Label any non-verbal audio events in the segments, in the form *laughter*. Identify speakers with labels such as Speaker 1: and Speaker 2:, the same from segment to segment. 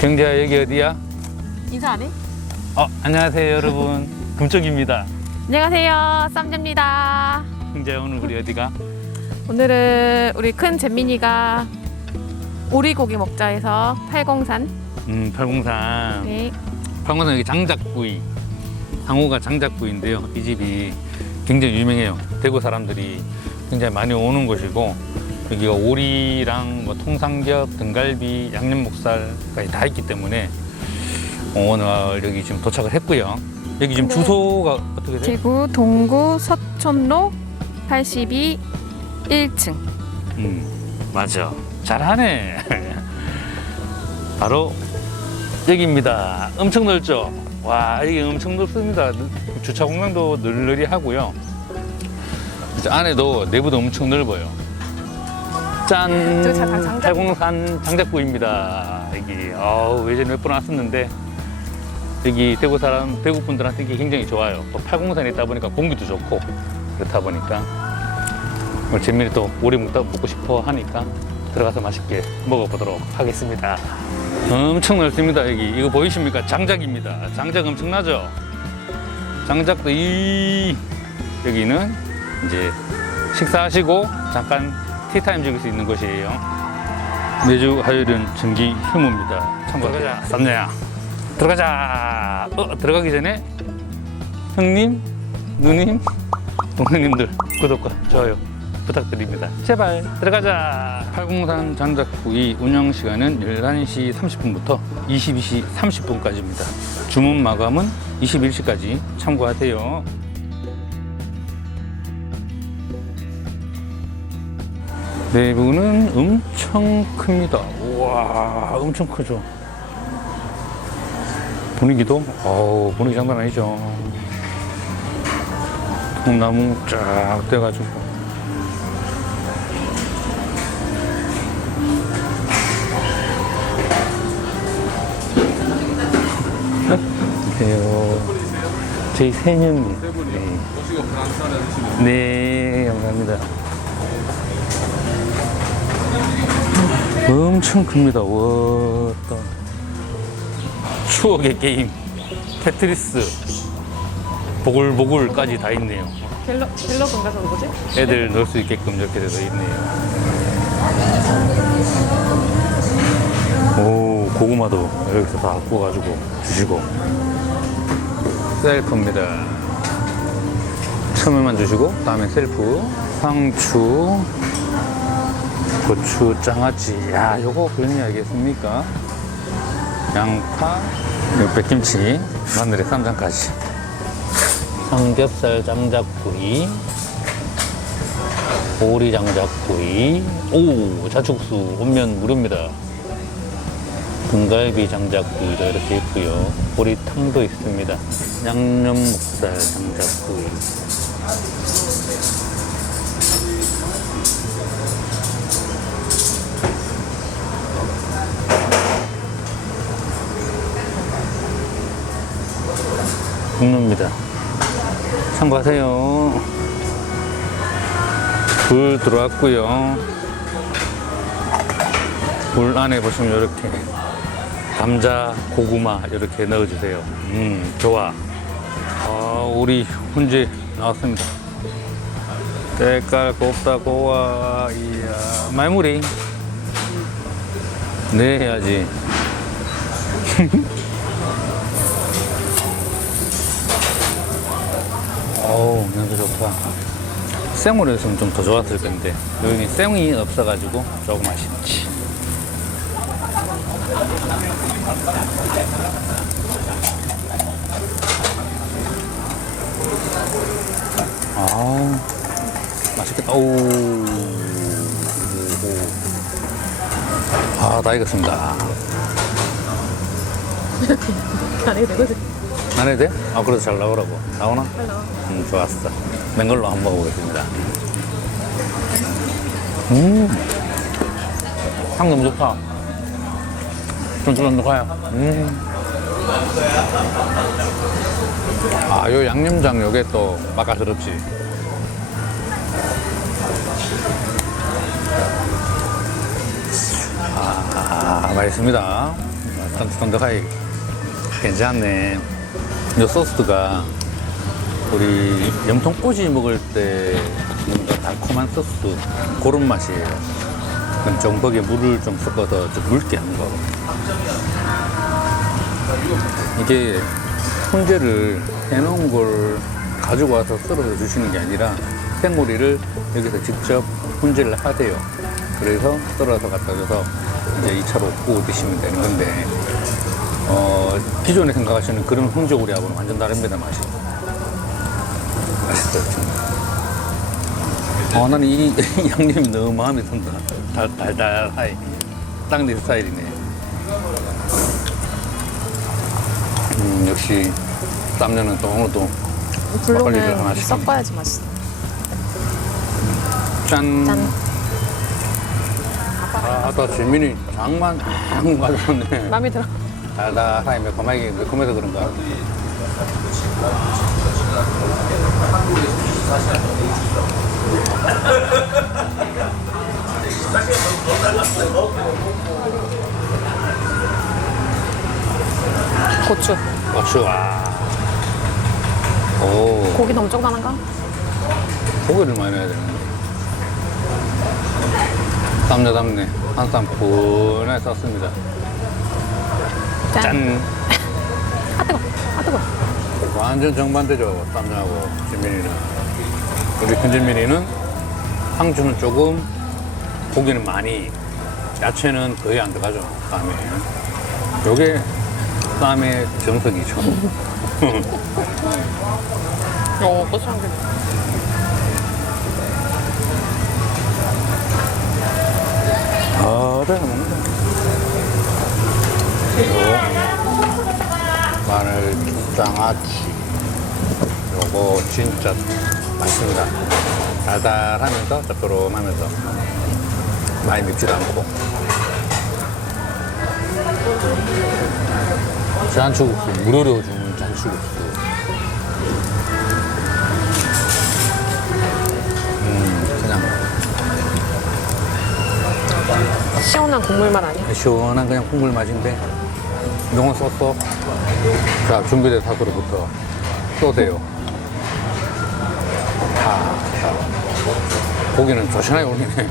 Speaker 1: 경재야 여기 어디야?
Speaker 2: 인사 안 해?
Speaker 1: 어 안녕하세요 여러분 금쪽입니다
Speaker 2: 안녕하세요, 쌈재입니다.
Speaker 1: 경재야 오늘 우리 어디가?
Speaker 2: 오늘은 우리 큰 잼민이가 오리고기 먹자 해서 팔공산.
Speaker 1: 음 팔공산
Speaker 2: 네.
Speaker 1: 팔공산 여기 장작구이 상호가 장작구이인데요 이 집이 굉장히 유명해요 대구 사람들이 굉장히 많이 오는 곳이고 여기가 오리랑 뭐 통삼겹, 등갈비, 양념목살까지 다 있기 때문에 오늘 여기 지금 도착을 했고요 여기 지금
Speaker 2: 네.
Speaker 1: 주소가 어떻게 돼요?
Speaker 2: 대구 동구 서촌로 82 1층.
Speaker 1: 음, 맞아. 잘하네. *laughs* 바로 여기입니다. 엄청 넓죠? 와, 여기 엄청 넓습니다. 주차 공간도 널널히 하고요. 안에도 내부도 엄청 넓어요. 짠! 팔공산 장작구입니다. 여기, 어우, 예전에 몇 번 왔었는데, 여기 대구 사람, 대구 분들한테 이게 굉장히 좋아요. 또 팔공산에 있다 보니까 공기도 좋고, 그렇다 보니까. 오늘 재민이 또 오리 먹다 먹고 싶어 하니까 들어가서 맛있게 먹어보도록 하겠습니다. 엄청 넓습니다 여기 이거 보이십니까? 장작입니다. 장작 엄청나죠? 장작도 이 여기는 이제 식사하시고 잠깐 티타임 즐길 수 있는 곳이에요. 매주 화요일은 전기 휴무입니다. 참고하세요. 쌈녀야 들어가자. 어, 들어가기 전에 형님, 누님, 동생님들 구독과 좋아요 부탁드립니다. 제발 들어가자. 팔공산 장작구이 운영 시간은 11시 30분부터 22시 30분까지입니다. 주문 마감은 21시까지 참고하세요. 내부는 엄청 큽니다. 우와, 엄청 크죠. 분위기도, 어우, 분위기 장난 아니죠. 통나무 쫙 돼가지고. 안녕하세요. 저희 세년님. 네. 네, 감사합니다. 엄청 큽니다. 와, 딱. 추억의 게임. 테트리스. 보글보글까지 다 있네요.
Speaker 2: 갤러 갤러인가 저거 뭐지?
Speaker 1: 애들 넣을 수 있게끔 이렇게 돼서 있네요. 오, 고구마도 여기서 다 구워가지고 주시고. 셀프입니다. 처음에만 주시고, 다음에 셀프. 상추, 고추, 장아찌. 야, 요거 그러니 알겠습니까? 양파, 백김치, 마늘에 쌈장까지. 삼겹살 장작구이, 오리 장작구이, 오 자축수 온면 무료입니다. 등갈비 장작구이도 이렇게 있고요. 보리탕도 있습니다. 양념 목살 장작구이. 국물입니다. 참고하세요. 불 들어왔고요. 불 안에 보시면 이렇게 감자, 고구마 이렇게 넣어주세요. 음, 좋아. 아, 우리 훈제 나왔습니다. 때깔 곱다 고와 이야 말무리 네 해야지 *laughs* 어우 냄새 좋다 생으로 했으면 좀 더 좋았을 텐데 여기 생이 없어가지고 조금 아쉽지 아 맛있겠다 오, 아, 다 익었습니다.
Speaker 2: 안 해도 되거든.
Speaker 1: 안 해도 돼? 아, 그래도 잘 나오라고. 나오나?
Speaker 2: 빨리 나와.
Speaker 1: 음, 좋았어. 맨 걸로 한번 먹어보겠습니다. 음. 향 너무 좋다. 쫀쫀쫀쫀해요. 음. 아, 요 양념장 요게 또 맛깔스럽지. 아, 맛있습니다. 쫀득쫀득하게 괜찮네. 요 소스가 우리 염통꼬지 먹을 때 뭔가 달콤한 소스 그런 맛이에요. 그럼 좀 거기에 물을 좀 섞어서 좀 묽게 한 거. 이게 훈제를 해놓은 걸 가지고 와서 썰어서 주시는 게 아니라 생오리를 여기서 직접 훈제를 하세요. 그래서 썰어서 갖다 줘서 이제 2차로 구워 드시면 되는 건데 어, 기존에 생각하시는 그런 훈제오리하고는 완전 다릅니다 맛이. 맛있어요. 정말. 어, 나는 이 양념이 너무 마음에 든다. 달, 달달하이. 딱내 스타일이네. 음, 역시 땀녀는 또 오늘 또 막걸리를
Speaker 2: 블루는
Speaker 1: 하나씩
Speaker 2: 섞어야지 맛있어.
Speaker 1: 짠.
Speaker 2: 짠.
Speaker 1: 아, 아까 재민이 장만 쫙 가져왔네.
Speaker 2: 마음에 들어.
Speaker 1: 달달하이 매콤하게 매콤해서 그런가.
Speaker 2: 고추.
Speaker 1: 고추, 와. 오,
Speaker 2: 고기 너무 조그만한가?
Speaker 1: 고기를 많이 넣어야 되는데. 담네, 담네. 한쌈 분하게 쌌습니다.
Speaker 2: 짠.
Speaker 1: 짠.
Speaker 2: 아 뜨거. 아 뜨거.
Speaker 1: 완전 정반대죠, 쌈장하고 진민이는. 우리 큰진민이는 상추는 조금, 고기는 많이, 야채는 거의 안 들어가죠, 쌈에. 요게 쌈의 정석이죠. *laughs*
Speaker 2: 어 고추 한 개.
Speaker 1: 아, 네, 먹는다. 마늘 장아찌. 요거 진짜 맛있습니다. 달달하면서 짭조름하면서 많이 맵지도 않고. 잔치국수, 무료로 주는 잔치국수. 음, 그냥
Speaker 2: 시원한 국물 맛 아니야?
Speaker 1: 시원한 그냥 국물 맛인데 이건 썼어 자 준비된 사도로부터 쏘세요 고기는 조신하게 올리네.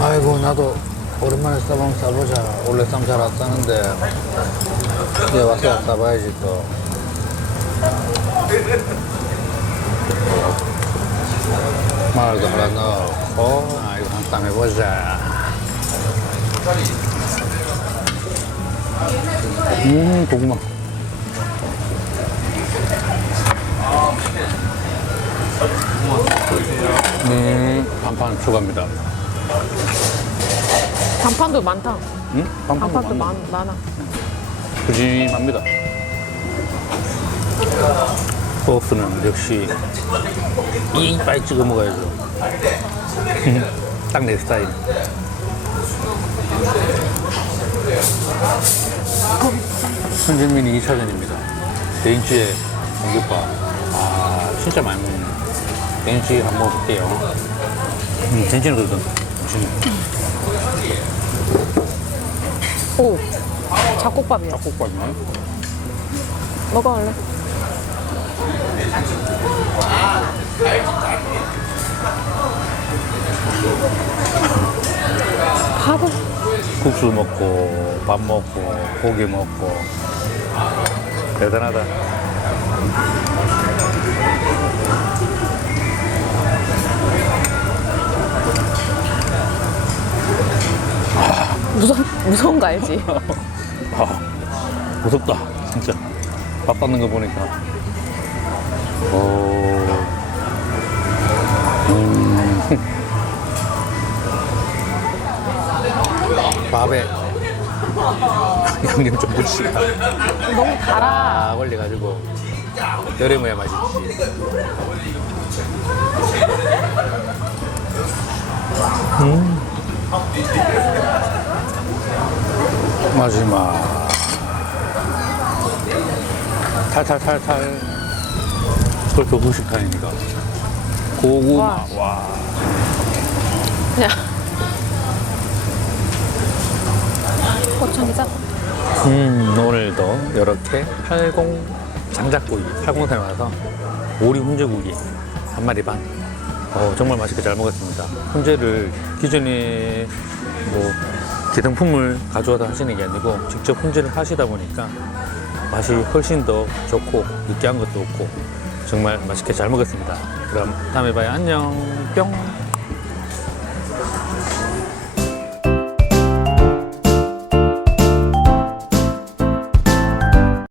Speaker 1: 아이고 나도 오랜만에 쌈 싸보자. 원래 쌈 잘 안 싸는데. 이제 와서 싸봐야지 또. 마늘도 하나 넣고 아 이거 한쌈 해보자 음 고구마 네 반판 추가합니다
Speaker 2: 단판도 많다.
Speaker 1: 응? 반판도 많네.
Speaker 2: 많, 많아.
Speaker 1: 푸짐합니다. 소스는 역시 이빨 찍어 먹어야죠. *laughs* 딱 내 스타일. 현진민이 2차전입니다. 데인치의 공깃밥. 아, 진짜 많이 먹네. 데인치 한번 먹어볼게요. 음, 데인치는 그래도 맛있네.
Speaker 2: 오. 잡곡밥이야.
Speaker 1: 닭국밥이네.
Speaker 2: 먹어 원래. 밥은
Speaker 1: 국수 먹고 밥 먹고 고기 먹고 대단하다.
Speaker 2: 무서 무서운 거 알지? *laughs*
Speaker 1: 아, 무섭다 진짜 밥 받는 거 보니까. 오. 밥에 양념 좀 묻히다.
Speaker 2: 너무 달아.
Speaker 1: 아, 걸려가지고. 여름에 맛있지. 음. 마지막. 탈탈탈탈. 그것도 후식타임이니까. 고구마.
Speaker 2: 와.
Speaker 1: 와.
Speaker 2: 그냥. 포천이자
Speaker 1: 음, 오늘도 이렇게 80 장작구이, 80산에 와서 오리 훈제구이 한 마리 반. 어, 정말 맛있게 잘 먹었습니다. 훈제를 기존에 뭐 기성품을 가져와서 하시는 게 아니고 직접 훈제를 하시다 보니까 맛이 훨씬 더 좋고 느끼한 것도 없고 정말 맛있게 잘 먹었습니다. 그럼 다음에 봐요. 안녕. 뿅.